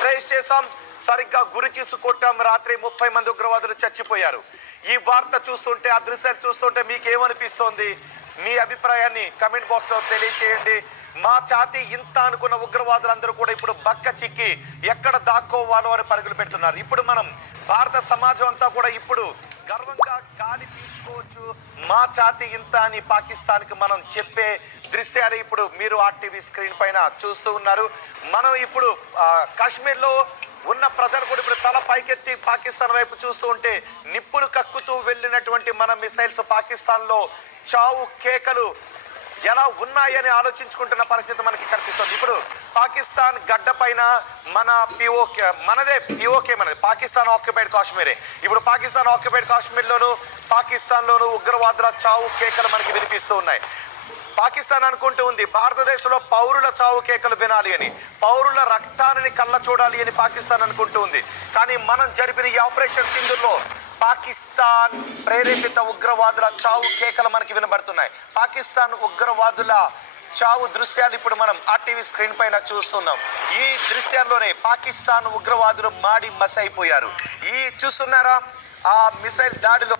Trace చేసాం, సరిగ్గా గురి చేసి కొట్టాం. రాత్రి 30 మంది ఉగ్రవాదులు చచ్చిపోయారు. ఈ వార్త చూస్తుంటే, ఆ దృశ్యాలు చూస్తుంటే మీకు ఏమనిపిస్తోంది? మీ అభిప్రాయాన్ని కమెంట్ బాక్స్ లో తెలియచేయండి. మా ఛాతీ ఇంత అనుకున్న ఉగ్రవాదులందరూ కూడా ఇప్పుడు బక్క చిక్కి ఎక్కడ దాక్కోవాలో అని పరుగులు పెడుతున్నారు. ఇప్పుడు మనం భారత సమాజం అంతా కూడా ఇప్పుడు గర్వంగా గాలి పీల్చుకోవచ్చు. మా ఛాతీ ఇంత అని పాకిస్తాన్కి మనం చెప్పే దృశ్యాలు ఇప్పుడు మీరు RTV స్క్రీన్ పైన చూస్తూ ఉన్నారు. మనం ఇప్పుడు కాశ్మీర్లో ఉన్న ప్రజలు కూడా ఇప్పుడు తల పైకెత్తి పాకిస్తాన్ వైపు చూస్తూ ఉంటే, నిప్పులు కక్కుతూ వెళ్ళినటువంటి మన మిసైల్స్ పాకిస్తాన్లో చావు కేకలు ఎలా ఉన్నాయని ఆలోచించుకుంటున్న పరిస్థితి మనకి కనిపిస్తుంది. ఇప్పుడు పాకిస్తాన్ గడ్డ పైన మనదే పిఓకే పాకిస్తాన్ ఆక్యుపైడ్ కాశ్మీరే. ఇప్పుడు పాకిస్తాన్ ఆక్యుపైడ్ కాశ్మీర్లోను పాకిస్తాన్లోను ఉగ్రవాదుల చావు కేకలు మనకి వినిపిస్తూ ఉన్నాయి. పాకిస్తాన్ అనుకుంటూ ఉంది భారతదేశంలో పౌరుల చావు కేకలు వినాలి అని, పౌరుల రక్తాన్ని కళ్ళ చూడాలి అని పాకిస్తాన్ అనుకుంటూ ఉంది. కానీ మనం జరిపిన ఈ ఆపరేషన్ సింధూర్లో పాకిస్తాన్ ప్రేరేపిత ఉగ్రవాదుల చావు కేకలు మనకి వినబడుతున్నాయి. పాకిస్తాన్ ఉగ్రవాదుల చావు దృశ్యాలు ఇప్పుడు మనం RTV స్క్రీన్ పైన చూస్తున్నాం. ఈ దృశ్యాల్లోనే పాకిస్తాన్ ఉగ్రవాదులు మాడి మసైపోయారు. ఈ చూస్తున్నారా, ఆ మిసైల్ దాడిలో